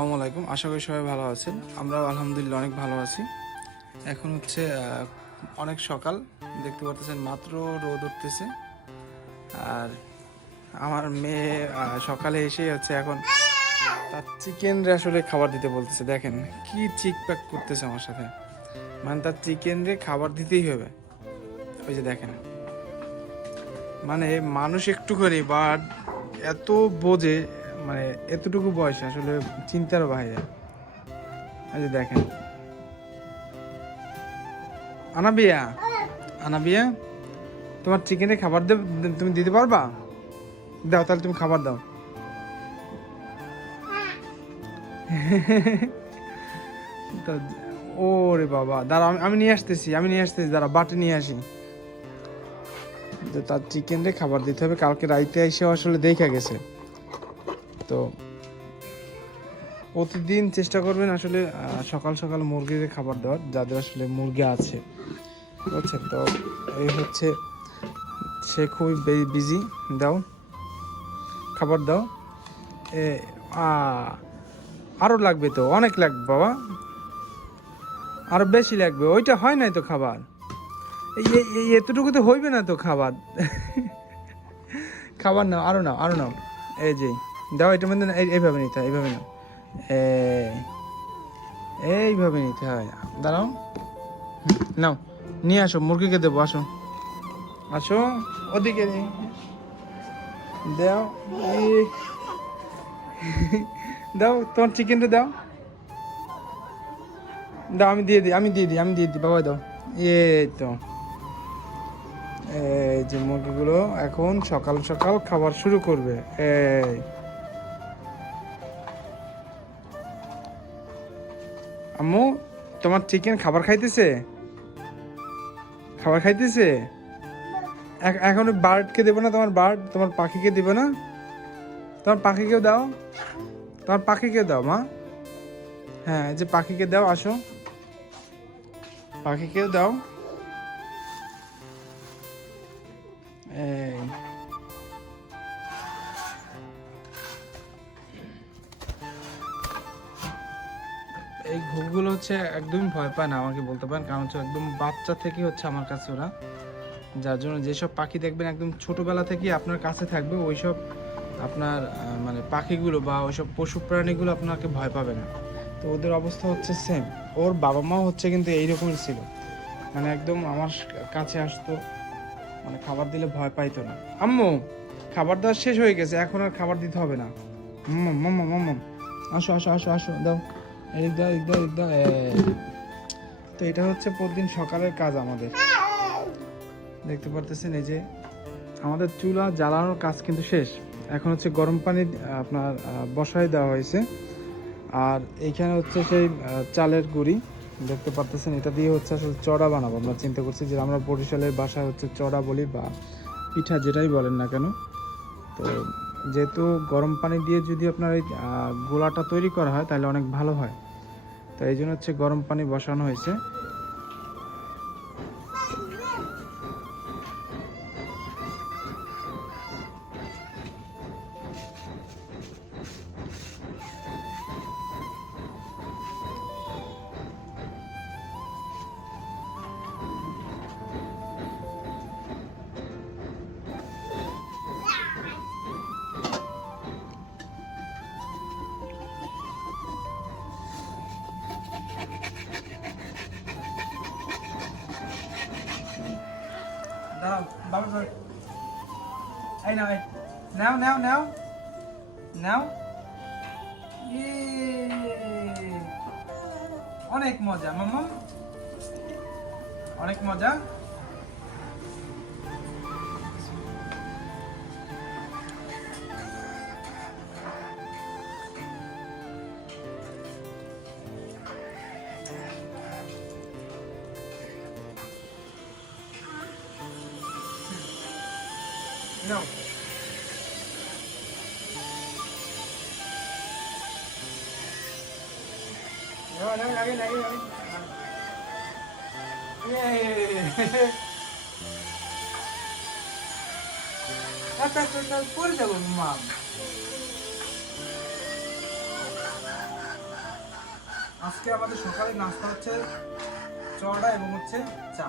আসসালামু আলাইকুম। আশা করি সবাই ভালো আছেন। আমরাও আলহামদুলিল্লাহ অনেক ভালো আছি। এখন হচ্ছে অনেক সকাল, দেখতে পারতেছেন মাত্র রোদ উঠতেছে। আর আমার মেয়ে সকালে এসেই হচ্ছে এখন তার চিকেন রে আসলে খাবার দিতে বলতেছে। দেখেন কি চিক প্যাক করতেছে আমার সাথে, মানে তার চিকেন রে খাবার দিতেই হবে। ওই যে দেখেন, মানে মানুষ একটু করে বা এত বোঝে, মানে এতটুকু বয়সে আসলে চিন্তার বাইরে। এই যে দেখেন, আনাবিয়া আনাবিয়া তোমার চিকেনে খাবার তুমি দিতে পারবা? দাও তাহলে, তুমি খাবার দাও। তো ওরে বাবা, দাঁড়া, আমি নিয়ে আসতেছি, দাঁড়া বাটি নিয়ে আসি। তো তার চিকেন রে খাবার দিতে হবে। কালকে রাইতে এসে আসলে দেখা গেছে। তো প্রতিদিন চেষ্টা করবেন আসলে সকাল সকাল মুরগির খাবার দেওয়ার, যাদের আসলে মুরগি আছে, বুঝছেন? তো এই হচ্ছে, সে খুবই বিজি। দাও, খাবার দাও। এ আ আরো লাগবে তো, অনেক লাগবে বাবা, আরো বেশি লাগবে। ওইটা হয় নাই তো খাবার, এতটুকু তো হইবে না তো খাবার। খাবার নাও, আরো নাও, আরো নাও। এই যে দাও, এটার মধ্যে এইভাবে নিতে হয়, এইভাবে নাও, এইভাবে নিতে হয়। দাঁড়াও, নাও, নিয়ে আসো, মুরগিকে দেবো। আসো আসো, ওদিকে দাও। দাও তোমার চিকেনটা দাও, দাও, আমি দিয়ে দিই বাবা, দাও। এই তো, এই যে মুরগিগুলো এখন সকাল সকাল খাবার শুরু করবে। এই আম্মু, তোমার চিকেন খাবার খাইতেছে। এখন বার্ডকে দেবো না? তোমার পাখিকে দেবো না? তোমার পাখিকেও দাও মা। হ্যাঁ, যে পাখিকে দাও, আসো, পাখিকেও দাও। এই এই ঘুঘুগুলো হচ্ছে একদমই ভয় পায় না আমাকে, বলতে পারেন। কারণ হচ্ছে একদম বাচ্চা থেকে হচ্ছে আমার কাছে ওরা, যার জন্য যেসব পাখি দেখবেন একদম ছোটবেলা থেকে আপনার কাছে থাকবে, ওইসব আপনার মানে পাখিগুলো বা ওইসব পশু প্রাণীগুলো আপনাকে ভয় পাবে না। তো ওদের অবস্থা হচ্ছে সেম। ওর বাবা মাও হচ্ছে কিন্তু এইরকমই ছিল, মানে একদম আমার কাছে আসতো, মানে খাবার দিলে ভয় পাইতো না। আম্মু, খাবার দেওয়া শেষ হয়ে গেছে, এখন আর খাবার দিতে হবে না। মাম্মাম মাম্মাম মাম্মাম, আসো আসো আসো আসো, দাও, এদিক দাও, এদিক দাও, এদিক দাও। তো এটা হচ্ছে প্রতিদিন সকালের কাজ আমাদের। দেখতে পারতেছেন, এই যে আমাদের চুলা জ্বালানোর কাজ কিন্তু শেষ। এখন হচ্ছে গরম পানি আপনার বসায় দেওয়া হয়েছে। আর এইখানে হচ্ছে সেই চালের গুঁড়ি, দেখতে পারতেছেন। এটা দিয়ে হচ্ছে আসলে চড়া বানাবো। আমরা চিন্তা করছি যে আমরা বরিশালের বাসায় হচ্ছে চড়া বলি, বা পিঠা যেটাই বলেন না কেন। তো যেহেতু গরম পানি দিয়ে যদি আপনার এই গোলাটা তৈরি করা হয় তাহলে অনেক ভালো হয়। তো এই জন্য হচ্ছে গরম পানি বসানো হয়েছে। দাঁড়াও বাবা, এই নাও, নাও নাও নাও নাও। অনেক মজা মাম্মা, অনেক মজা। নাও, নাও নাও, লাগে লাগে লাগে। পড়ে যাবো মা। আজকে আমাদের সকালে নাস্তা হচ্ছে চড়া এবং হচ্ছে চা।